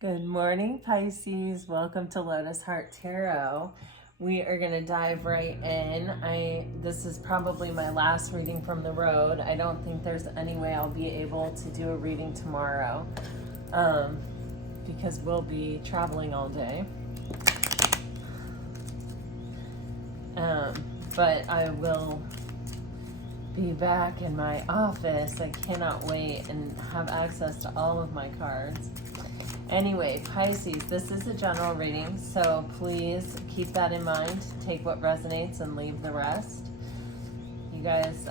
Good morning, Pisces. Welcome to Lotus Heart Tarot. We are going to dive right in. This is probably my last reading from the road. I don't think there's any way I'll be able to do a reading tomorrow because we'll be traveling all day. But I will be back in my office. I cannot wait and have access to all of my cards. Anyway, Pisces, this is a general reading, so please keep that in mind. Take what resonates and leave the rest. You guys,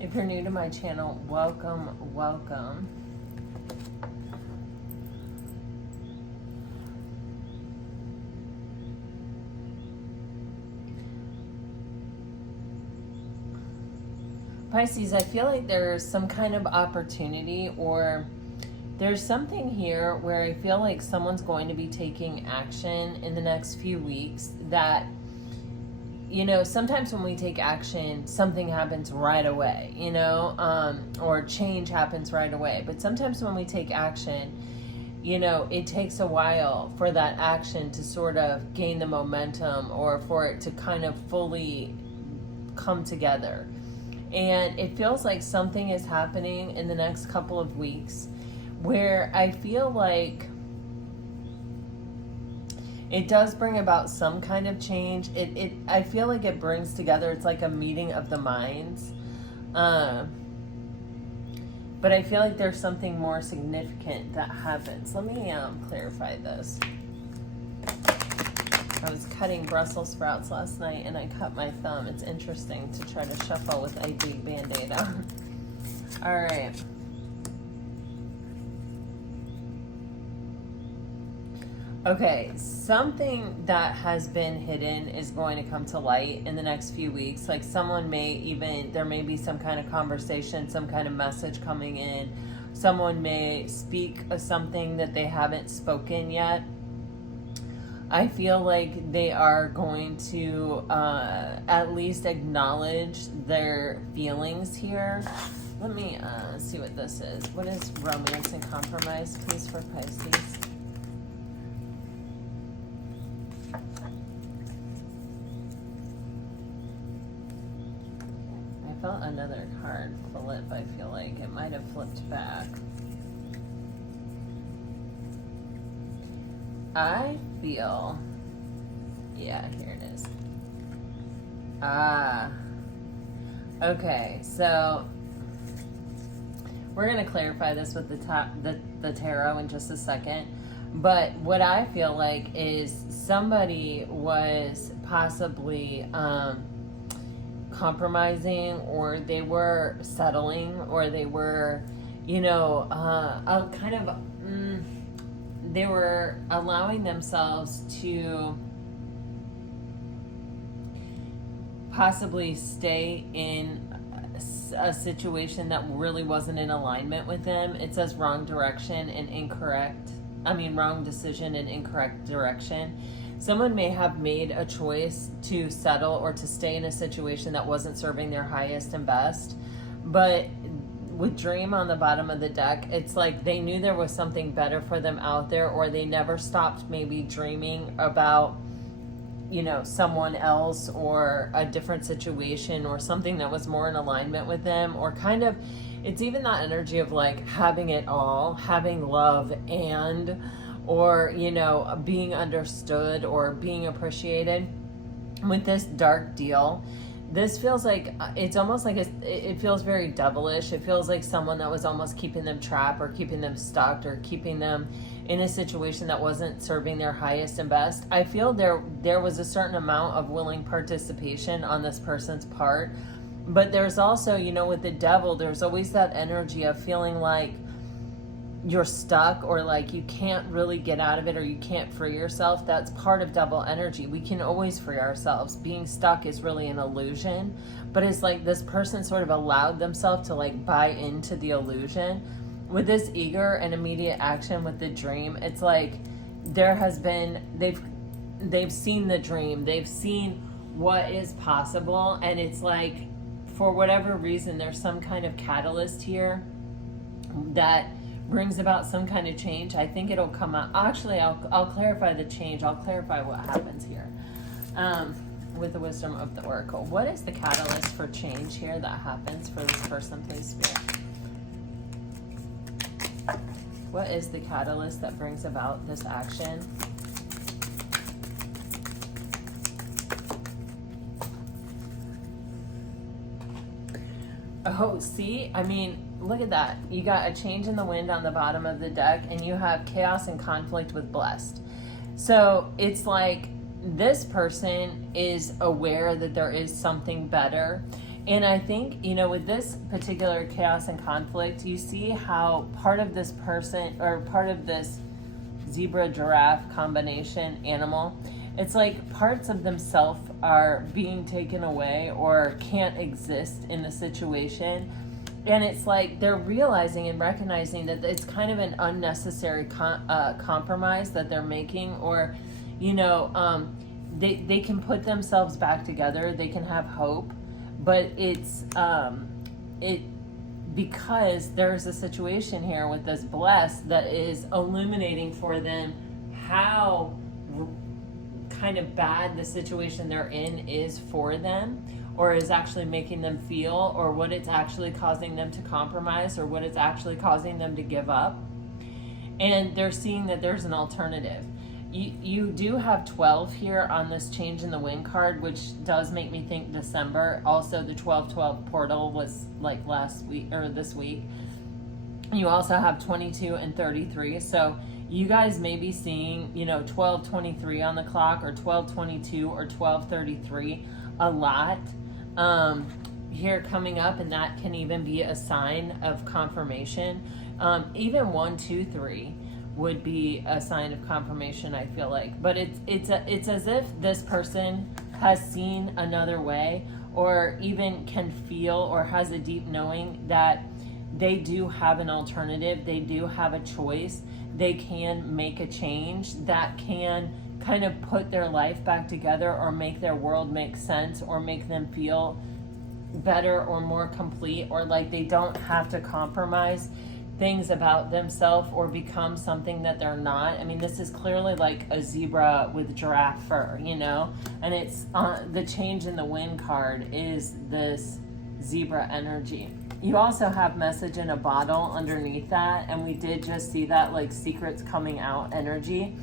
if you're new to my channel, welcome, welcome. Pisces, I feel like there's some kind of opportunity, or there's something here where I feel like someone's going to be taking action in the next few weeks that, you know, sometimes when we take action, something happens right away, you know, or change happens right away. But sometimes when we take action, you know, it takes a while for that action to sort of gain the momentum or for it to kind of fully come together. And it feels like something is happening in the next couple of weeks where I feel like it does bring about some kind of change. I feel like it brings together, it's like a meeting of the minds. But I feel like there's something more significant that happens. Let me clarify this. I was cutting Brussels sprouts last night and I cut my thumb. It's interesting to try to shuffle with a big Band-Aid on. All right. Okay, something that has been hidden is going to come to light in the next few weeks. Like someone there may be some kind of conversation, some kind of message coming in. Someone may speak of something that they haven't spoken yet. I feel like they are going to at least acknowledge their feelings here. Let me see what this is. What is romance and compromise, please, for Pisces? I felt another card flip, I feel like. It might have flipped back. I feel, yeah, here it is. Okay, so we're going to clarify this with the tarot in just a second. But what I feel like is somebody was possibly compromising, or they were settling, or they were, you know, they were allowing themselves to possibly stay in a situation that really wasn't in alignment with them. It says wrong decision and incorrect direction. Someone may have made a choice to settle or to stay in a situation that wasn't serving their highest and best. But with Dream on the bottom of the deck, it's like they knew there was something better for them out there, or they never stopped maybe dreaming about, you know, someone else or a different situation or something that was more in alignment with them, or kind of, it's even that energy of like having it all, having love or, you know, being understood or being appreciated. With this dark deal, this feels like, it's almost like it feels very devilish. It feels like someone that was almost keeping them trapped or keeping them stuck or keeping them in a situation that wasn't serving their highest and best. I feel there was a certain amount of willing participation on this person's part. But there's also, you know, with the devil, there's always that energy of feeling like you're stuck, or like you can't really get out of it, or you can't free yourself. That's part of devil energy. We can always free ourselves. Being stuck is really an illusion, but it's like this person sort of allowed themselves to like buy into the illusion. with this eager and immediate action with the dream, it's like they've seen the dream, they've seen what is possible, and it's like, for whatever reason, there's some kind of catalyst here that brings about some kind of change. I think it'll come out. Actually, I'll clarify the change. I'll clarify what happens here with the wisdom of the oracle. What is the catalyst for change here that happens for this person, please, Spirit? What is the catalyst that brings about this action? Oh, see? I mean, look at that. You got a change in the wind on the bottom of the deck, and you have chaos and conflict with blessed. So it's like this person is aware that there is something better. And I think, you know, with this particular chaos and conflict, you see how part of this person, or part of this zebra giraffe combination animal, it's like parts of themselves are being taken away or can't exist in the situation. And it's like they're realizing and recognizing that it's kind of an unnecessary compromise that they're making, or, you know, they can put themselves back together, they can have hope, but it's because there's a situation here with this blessed that is illuminating for them how kind of bad the situation they're in is for them, or is actually making them feel, or what it's actually causing them to compromise, or what it's actually causing them to give up. And they're seeing that there's an alternative. You do have 12 here on this change in the wind card, which does make me think December. Also, the 12-12 portal was like last week or this week. You also have 22 and 33. So you guys may be seeing, you know, 12:23 on the clock, or 12:22 or 12:33 a lot here coming up, and that can even be a sign of confirmation. Even 1, 2, 3 would be a sign of confirmation, I feel like. But it's as if this person has seen another way, or even can feel or has a deep knowing that they do have an alternative, they do have a choice, they can make a change that can kind of put their life back together, or make their world make sense, or make them feel better or more complete, or like they don't have to compromise things about themselves or become something that they're not. I mean, this is clearly like a zebra with giraffe fur, you know, and it's the change in the wind card is this zebra energy. You also have message in a bottle underneath that, and we did just see that like secrets coming out energy.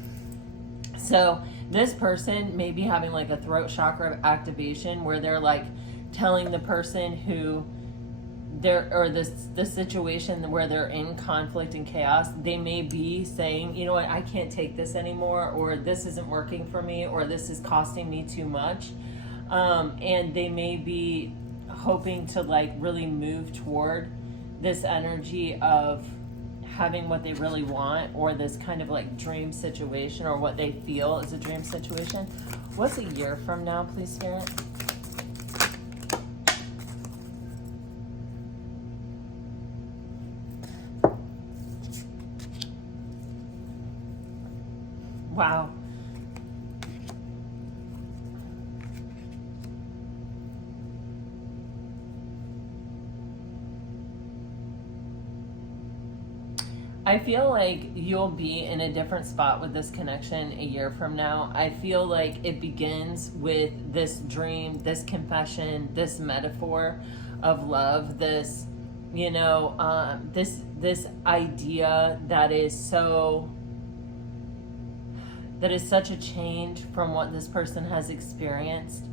So this person may be having like a throat chakra activation, where they're like telling the person who they're, or the situation where they're in conflict and chaos, they may be saying, you know what, I can't take this anymore, or this isn't working for me, or this is costing me too much. And they may be hoping to like really move toward this energy of having what they really want, or this kind of like dream situation, or what they feel is a dream situation. What's a year from now, please, Spirit? Wow. I feel like you'll be in a different spot with this connection a year from now. I feel like it begins with this dream, this confession, this metaphor of love, this, you know, this idea that is such a change from what this person has experienced,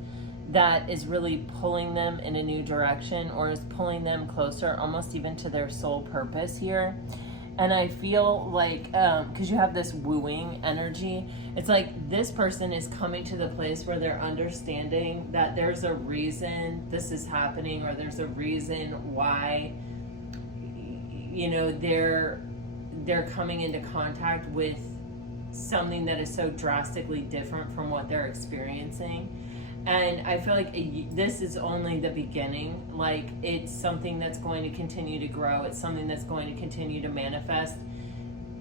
that is really pulling them in a new direction, or is pulling them closer almost even to their soul purpose here. And I feel like, because you have this wooing energy, it's like this person is coming to the place where they're understanding that there's a reason this is happening, or there's a reason why, you know, they're coming into contact with something that is so drastically different from what they're experiencing. And I feel like this is only the beginning. Like, it's something that's going to continue to grow. It's something that's going to continue to manifest.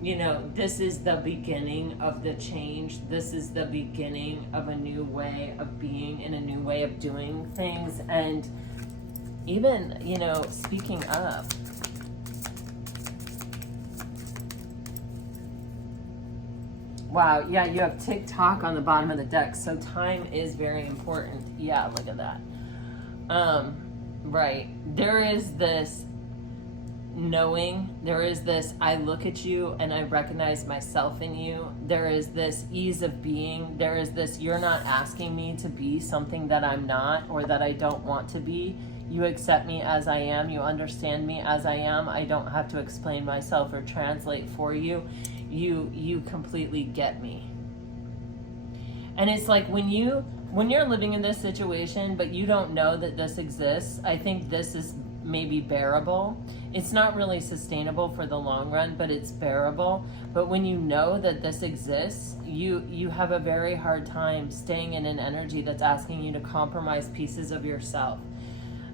You know, this is the beginning of the change. This is the beginning of a new way of being and a new way of doing things. And even, you know, speaking up. Wow, yeah, you have TikTok on the bottom of the deck, so time is very important. Yeah, look at that. Right. There is this knowing, there is this, I look at you and I recognize myself in you. There is this ease of being. There is this, you're not asking me to be something that I'm not or that I don't want to be. You accept me as I am. You understand me as I am. I don't have to explain myself or translate for you. You completely get me. And it's like when you're living in this situation, but you don't know that this exists, I think this is maybe bearable. It's not really sustainable for the long run, but it's bearable. But when you know that this exists, you have a very hard time staying in an energy that's asking you to compromise pieces of yourself.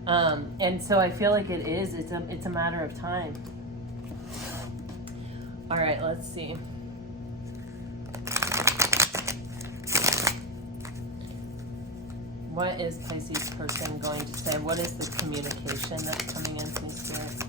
And so I feel like it's a matter of time. All right, let's see. What is Pisces person going to say? What is the communication that's coming into me, Spirit?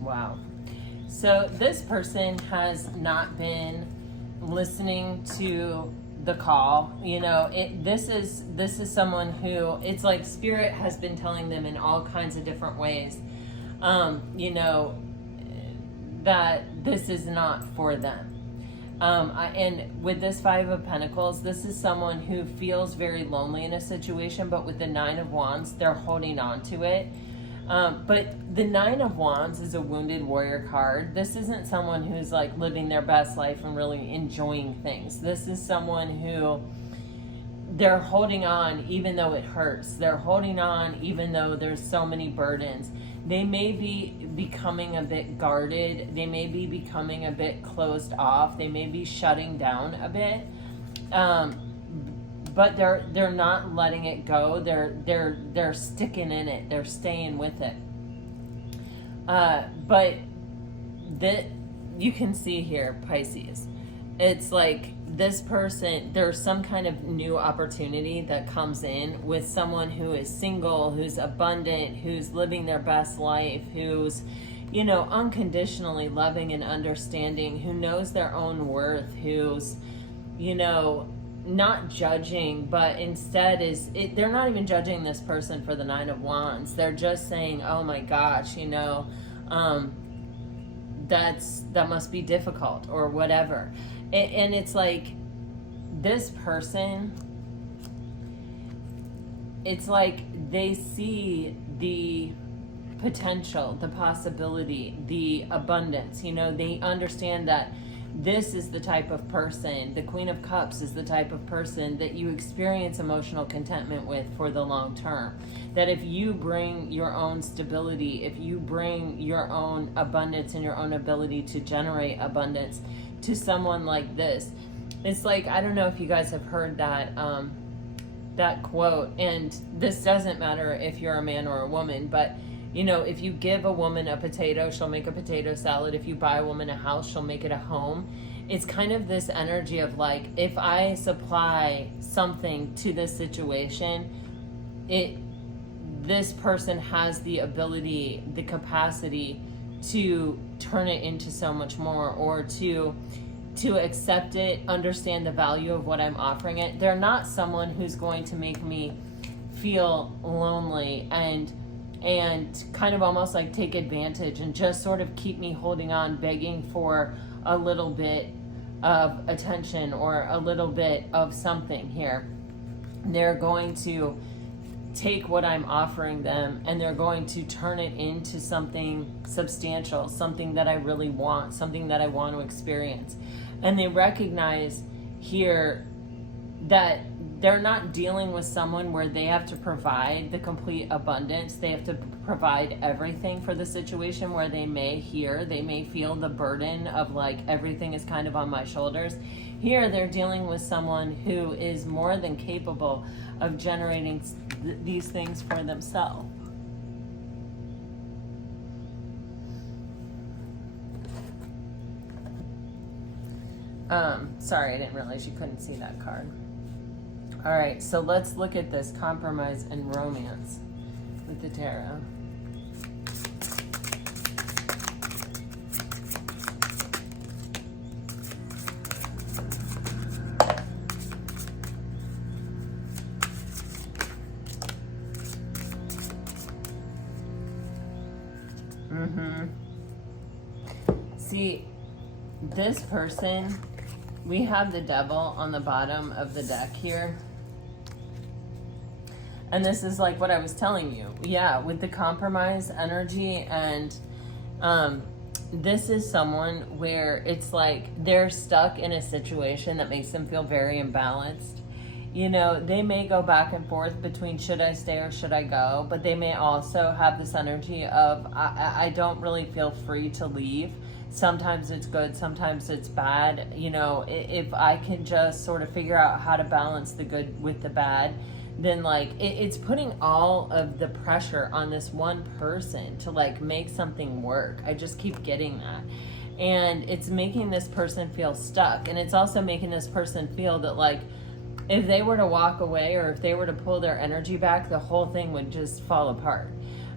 Wow. So this person has not been listening to the call. You know, this is someone who, it's like Spirit has been telling them in all kinds of different ways, you know, that this is not for them. And with this Five of Pentacles, this is someone who feels very lonely in a situation, but with the Nine of Wands, they're holding on to it. But the Nine of Wands is a wounded warrior card. This isn't someone who's like living their best life and really enjoying things. This is someone who they're holding on even though it hurts. They're holding on even though there's so many burdens. They may be becoming a bit guarded. They may be becoming a bit closed off. They may be shutting down a bit. But they're not letting it go. They're sticking in it. They're staying with it. But that you can see here, Pisces. It's like this person, there's some kind of new opportunity that comes in with someone who is single, who's abundant, who's living their best life, who's, you know, unconditionally loving and understanding, who knows their own worth, who's, you know, not judging, but instead they're not even judging this person for the Nine of Wands. They're just saying, oh my gosh, you know, that must be difficult or whatever. And it's like this person, it's like they see the potential, the possibility, the abundance, you know, they understand that this is the type of person, the Queen of Cups is the type of person that you experience emotional contentment with for the long term. That if you bring your own stability, if you bring your own abundance and your own ability to generate abundance to someone like this, it's like, I don't know if you guys have heard that, that quote, and this doesn't matter if you're a man or a woman, but you know, if you give a woman a potato, she'll make a potato salad. If you buy a woman a house, she'll make it a home. It's kind of this energy of like, if I supply something to this situation, this person has the ability, the capacity to turn it into so much more, or to accept it, understand the value of what I'm offering it. They're not someone who's going to make me feel lonely and kind of almost like take advantage and just sort of keep me holding on, begging for a little bit of attention or a little bit of something here. They're going to take what I'm offering them and they're going to turn it into something substantial, something that I really want, something that I want to experience. And they recognize here that they're not dealing with someone where they have to provide the complete abundance. They have to provide everything for the situation, where they may feel the burden of like, everything is kind of on my shoulders. Here they're dealing with someone who is more than capable of generating these things for themselves. Sorry, I didn't realize you couldn't see that card. All right, so let's look at this compromise and romance with the tarot. See, this person, we have the devil on the bottom of the deck here. And this is like what I was telling you. Yeah, with the compromise energy. And this is someone where it's like they're stuck in a situation that makes them feel very imbalanced. You know, they may go back and forth between should I stay or should I go, but they may also have this energy of I don't really feel free to leave. Sometimes it's good, sometimes it's bad. You know, if I can just sort of figure out how to balance the good with the bad, then like it's putting all of the pressure on this one person to like make something work. I just keep getting that. And it's making this person feel stuck. And it's also making this person feel that like, if they were to walk away or if they were to pull their energy back, the whole thing would just fall apart.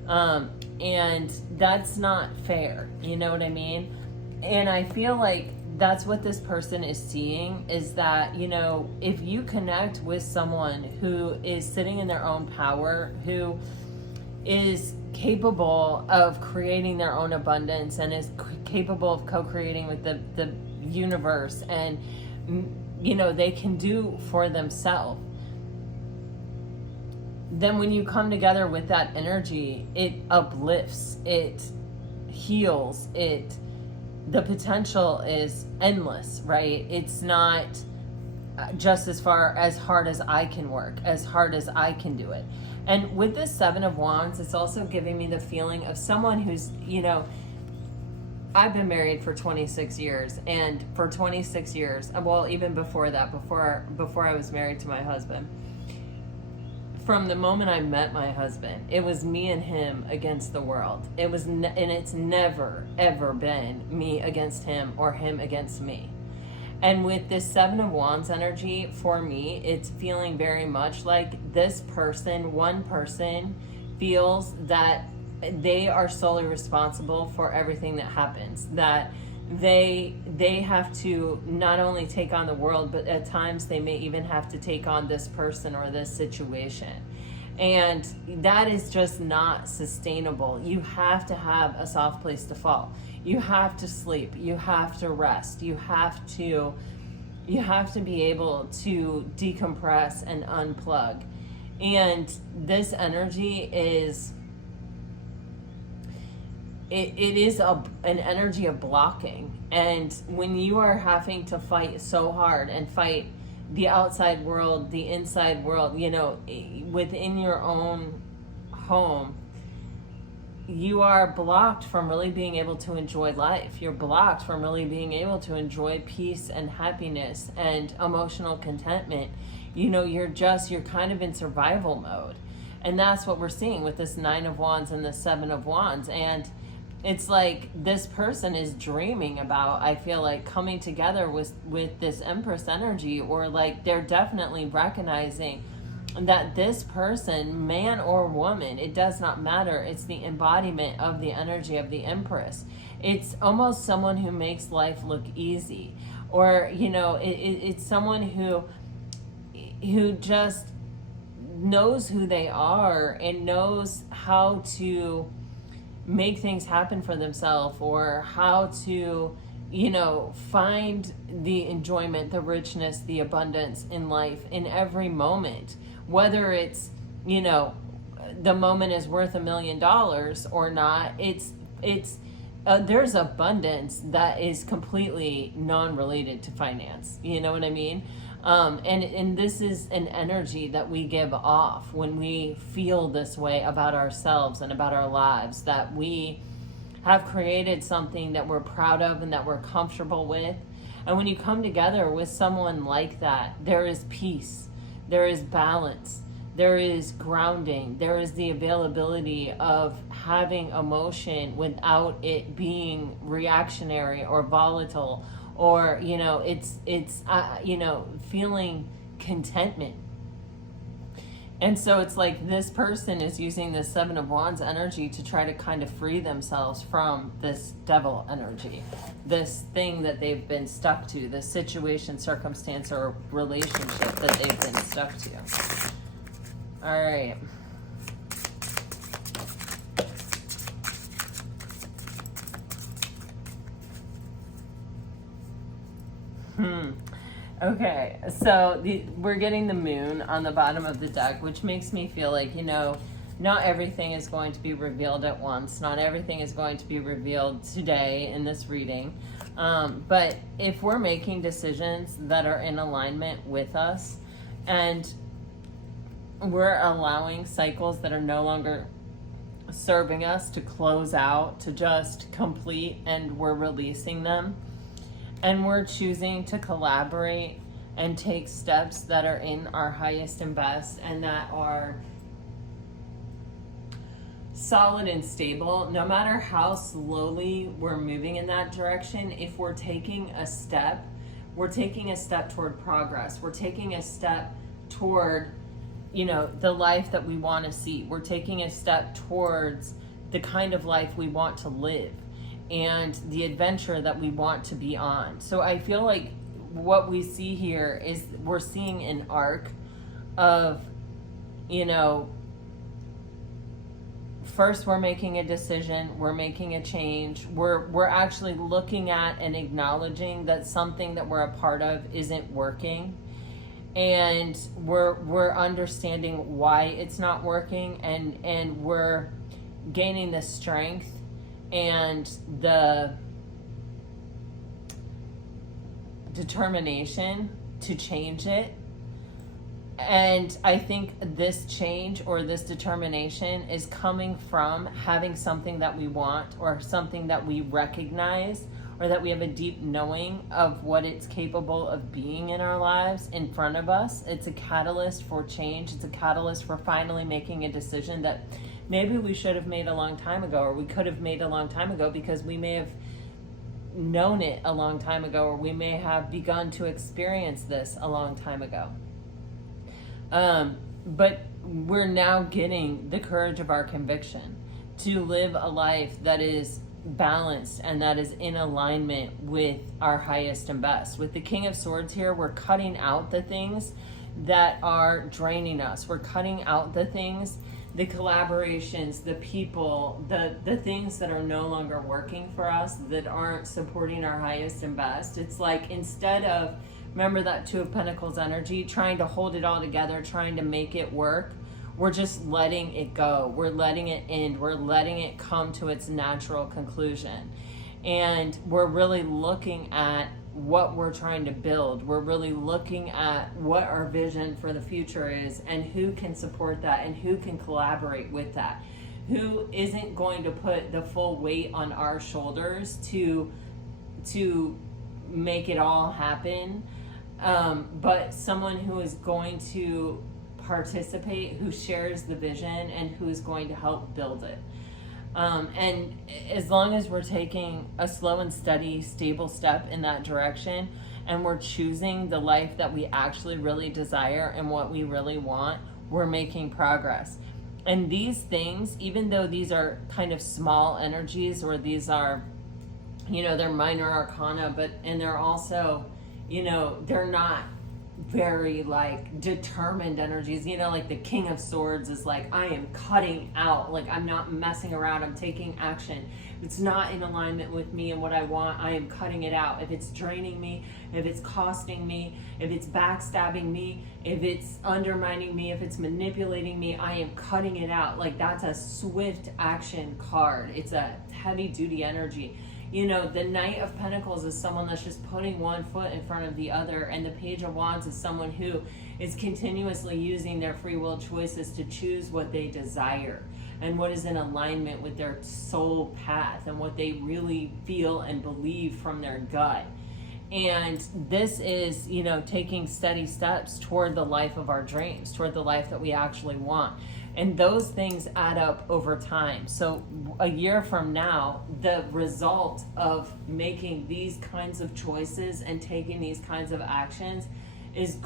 And that's not fair. You know what I mean? And I feel like that's what this person is seeing, is that, you know, if you connect with someone who is sitting in their own power, who is capable of creating their own abundance and is capable of co-creating with the universe, and you know, they can do for themselves, then when you come together with that energy, it uplifts, it heals, the potential is endless, right? It's not just as hard as I can work, as hard as I can do it. And with this Seven of Wands, it's also giving me the feeling of someone who's, you know, I've been married for 26 years, and for 26 years, well, even before that, before I was married to my husband, from the moment I met my husband, it was me and him against the world. It was, and it's never, ever been me against him or him against me. And with this Seven of Wands energy, for me, it's feeling very much like this person, one person, feels that they are solely responsible for everything that happens, that they have to not only take on the world, but at times they may even have to take on this person or this situation. And that is just not sustainable. You have to have a soft place to fall. You have to sleep. You have to rest. You have to be able to decompress and unplug. And this energy is, it is an energy of blocking. And when you are having to fight so hard and fight the outside world, the inside world, you know, within your own home, you are blocked from really being able to enjoy life. You're blocked from really being able to enjoy peace and happiness and emotional contentment. You know, you're kind of in survival mode. And that's what we're seeing with this Nine of Wands and the Seven of Wands. And it's like this person is dreaming about, I feel like, coming together with this Empress energy, or like they're definitely recognizing that this person, man or woman, it does not matter. It's the embodiment of the energy of the Empress. It's almost someone who makes life look easy, or, you know, it's someone who just knows who they are and knows how to make things happen for themselves, or how to, you know, find the enjoyment, the richness, the abundance in life in every moment, whether it's, you know, the moment is worth $1 million or not. There's abundance that is completely non-related to finance. You know what I mean? And this is an energy that we give off when we feel this way about ourselves and about our lives, that we have created something that we're proud of and that we're comfortable with. And when you come together with someone like that, there is peace, there is balance, there is grounding, there is the availability of having emotion without it being reactionary or volatile, or, you know, it's feeling contentment. And so it's like this person is using the Seven of Wands energy to try to kind of free themselves from this devil energy, this thing that they've been stuck to, this situation, circumstance, or relationship that they've been stuck to. All right. Okay, so we're getting the moon on the bottom of the deck, which makes me feel like, you know, not everything is going to be revealed at once. Not everything is going to be revealed today in this reading. But if we're making decisions that are in alignment with us, and we're allowing cycles that are no longer serving us to close out, to just complete, and we're releasing them, and we're choosing to collaborate and take steps that are in our highest and best and that are solid and stable, no matter how slowly we're moving in that direction, if we're taking a step, we're taking a step toward progress. We're taking a step toward, you know, the life that we want to see. We're taking a step towards the kind of life we want to live and the adventure that we want to be on. So I feel like what we see here is we're seeing an arc of, you know, first we're making a decision, we're making a change, we're actually looking at and acknowledging that something that we're a part of isn't working, and we're understanding why it's not working, and we're gaining the strength and the determination to change it. And I think this change or this determination is coming from having something that we want, or something that we recognize, or that we have a deep knowing of what it's capable of being in our lives in front of us. It's a catalyst for change. It's a catalyst for finally making a decision that maybe we should have made a long time ago, or we could have made a long time ago because we may have known it a long time ago, or we may have begun to experience this a long time ago. But we're now getting the courage of our conviction to live a life that is balanced and that is in alignment with our highest and best. With the King of Swords here, we're cutting out the things that are draining us. We're cutting out the things, the collaborations, the people, the things that are no longer working for us, that aren't supporting our highest and best. It's like, instead of, remember that Two of Pentacles energy, trying to hold it all together, trying to make it work, we're just letting it go. We're letting it end. We're letting it come to its natural conclusion. And we're really looking at what we're trying to build. We're really looking at what our vision for the future is, and who can support that, and who can collaborate with that. Who isn't going to put the full weight on our shoulders to make it all happen, but someone who is going to participate, who shares the vision, and who is going to help build it. And as long as we're taking a slow and steady, stable step in that direction, and we're choosing the life that we actually really desire and what we really want, we're making progress. And these things, even though these are kind of small energies, or these are, you know, they're minor arcana, and they're also, you know, they're not very like determined energies. You know, like the King of Swords is like, I am cutting out, like I'm not messing around, I'm taking action. If it's not in alignment with me and what I want, I am cutting it out. If it's draining me, if it's costing me, if it's backstabbing me, if it's undermining me, if it's manipulating me, I am cutting it out. Like that's a swift action card. It's a heavy duty energy. You know, the Knight of Pentacles is someone that's just putting one foot in front of the other, and the Page of Wands is someone who is continuously using their free will choices to choose what they desire and what is in alignment with their soul path and what they really feel and believe from their gut. And this is, you know, taking steady steps toward the life of our dreams, toward the life that we actually want. And those things add up over time. So a year from now, the result of making these kinds of choices and taking these kinds of actions is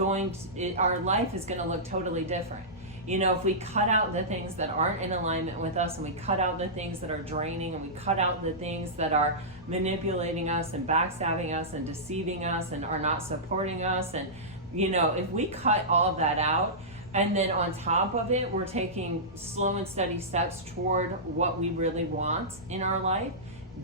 our life is going to look totally different. You know, if we cut out the things that aren't in alignment with us, and we cut out the things that are draining, and we cut out the things that are manipulating us and backstabbing us and deceiving us and are not supporting us, and, you know, if we cut all of that out, and then on top of it, we're taking slow and steady steps toward what we really want in our life,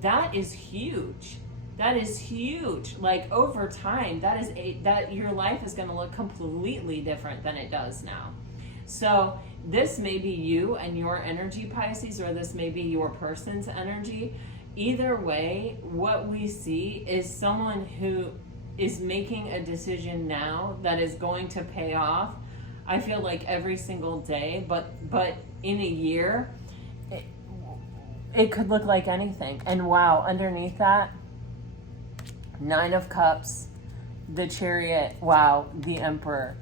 that is huge. That is huge. Like over time, that your life is going to look completely different than it does now. So this may be you and your energy, Pisces, or this may be your person's energy. Either way, what we see is someone who is making a decision now that is going to pay off, I feel like every single day, but in a year, it could look like anything. And wow, underneath that, 9 of Cups, the Chariot, wow, the Emperor.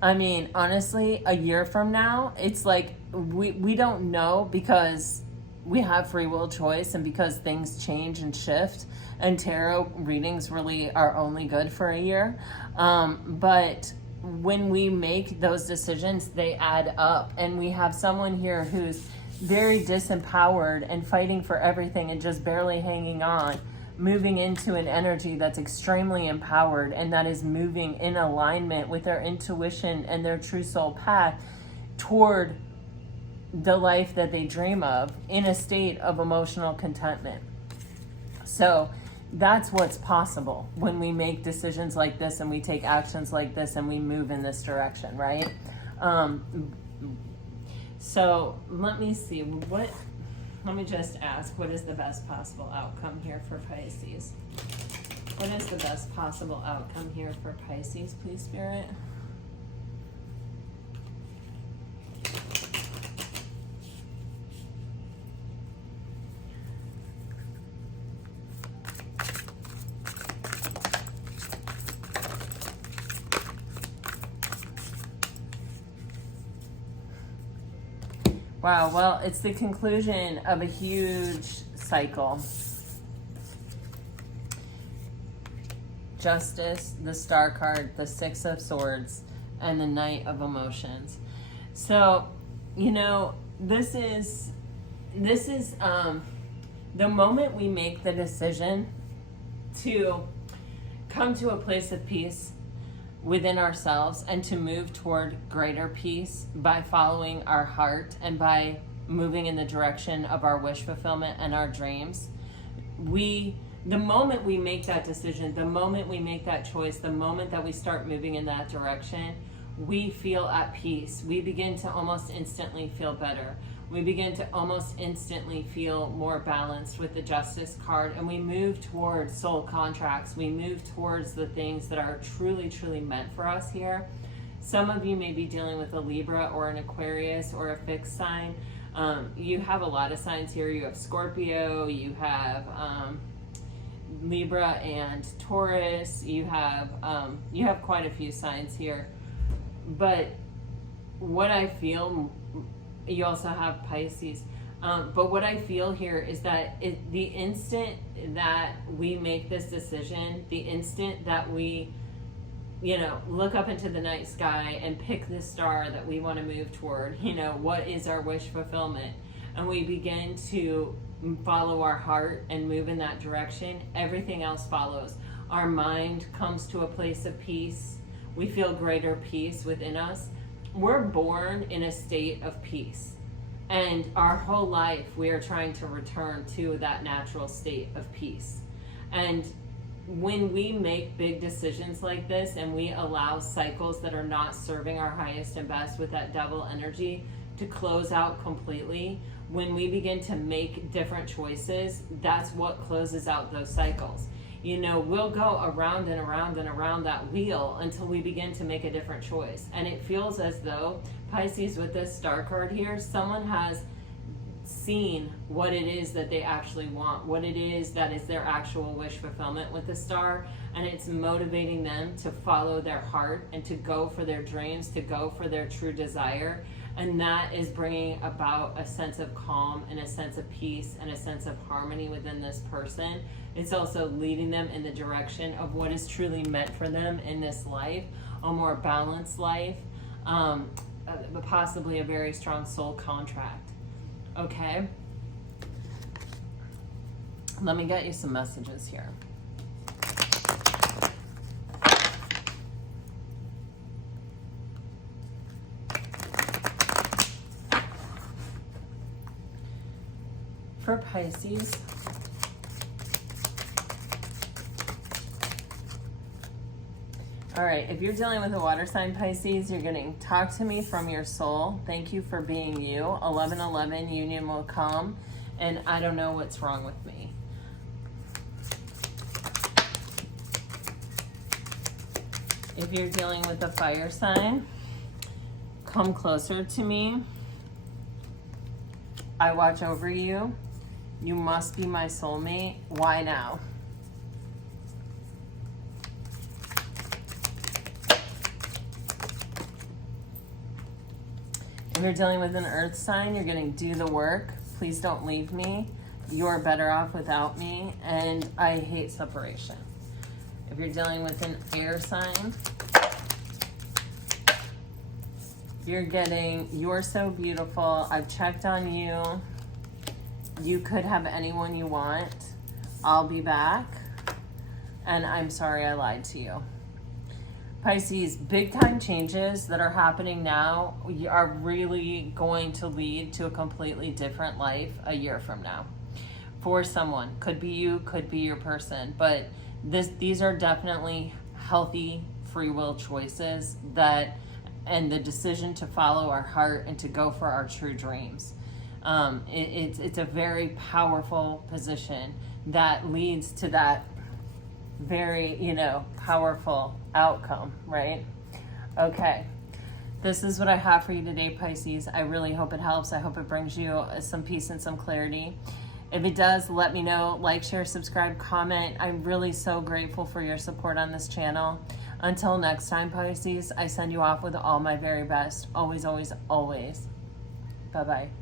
I mean, honestly, a year from now, it's like we don't know, because we have free will choice and because things change and shift, and tarot readings really are only good for a year. But when we make those decisions, they add up. And we have someone here who's very disempowered and fighting for everything and just barely hanging on, moving into an energy that's extremely empowered and that is moving in alignment with their intuition and their true soul path toward the life that they dream of in a state of emotional contentment. So that's what's possible when we make decisions like this and we take actions like this and we move in this direction, right? So let me see, let me just ask, what is the best possible outcome here for Pisces? What is the best possible outcome here for Pisces, please, Spirit? Wow, well, it's the conclusion of a huge cycle. Justice, the Star card, the 6 of Swords, and the Knight of Emotions. So, you know, this is the moment we make the decision to come to a place of peace within ourselves and to move toward greater peace by following our heart and by moving in the direction of our wish fulfillment and our dreams. The moment we make that decision, the moment we make that choice, the moment that we start moving in that direction, we feel at peace. We begin to almost instantly feel better. We begin to almost instantly feel more balanced with the Justice card, and we move towards soul contracts. We move towards the things that are truly, truly meant for us here. Some of you may be dealing with a Libra or an Aquarius or a fixed sign. You have a lot of signs here. You have Scorpio, you have Libra and Taurus, you have quite a few signs here. But what I feel, you also have Pisces. But what I feel here is that the instant that we make this decision, the instant that we, look up into the night sky and pick the star that we want to move toward, what is our wish fulfillment, and we begin to follow our heart and move in that direction, everything else follows. Our mind comes to a place of peace. we feel greater peace within us. We're born in a state of peace. And our whole life, we are trying to return to that natural state of peace. And when we make big decisions like this and we allow cycles that are not serving our highest and best with that devil energy to close out completely, when we begin to make different choices, that's what closes out those cycles. You know, we'll go around and around and around that wheel until we begin to make a different choice. And it feels as though, Pisces, with this star card here, someone has seen what it is that they actually want, what it is that is their actual wish fulfillment with the star, and it's motivating them to follow their heart and to go for their dreams, to go for their true desire. And that is bringing about a sense of calm and a sense of peace and a sense of harmony within this person. It's also leading them in the direction of what is truly meant for them in this life, a more balanced life, possibly a very strong soul contract. Okay? Let me get you some messages here. For Pisces, all right, if you're dealing with a water sign, Pisces, you're getting talk to me from your soul. Thank you for being you. 1111, union will come, and I don't know what's wrong with me. If you're dealing with a fire sign, come closer to me. I watch over you. You must be my soulmate. Why now? If you're dealing with an earth sign, you're going to do the work. Please don't leave me. You're better off without me, and I hate separation. If you're dealing with an air sign, you're getting, you're so beautiful. I've checked on you. You could have anyone you want. I'll be back. And I'm sorry I lied to you. Pisces, big time changes that are happening now are really going to lead to a completely different life a year from now. For someone. Could be you, could be your person. But these are definitely healthy free will choices that, and the decision to follow our heart and to go for our true dreams. It's a very powerful position that leads to that very, powerful outcome, right? Okay. This is what I have for you today, Pisces. I really hope it helps. I hope it brings you some peace and some clarity. If it does, let me know. Like, share, subscribe, comment. I'm really so grateful for your support on this channel. Until next time, Pisces, I send you off with all my very best. Always, always, always. Bye-bye.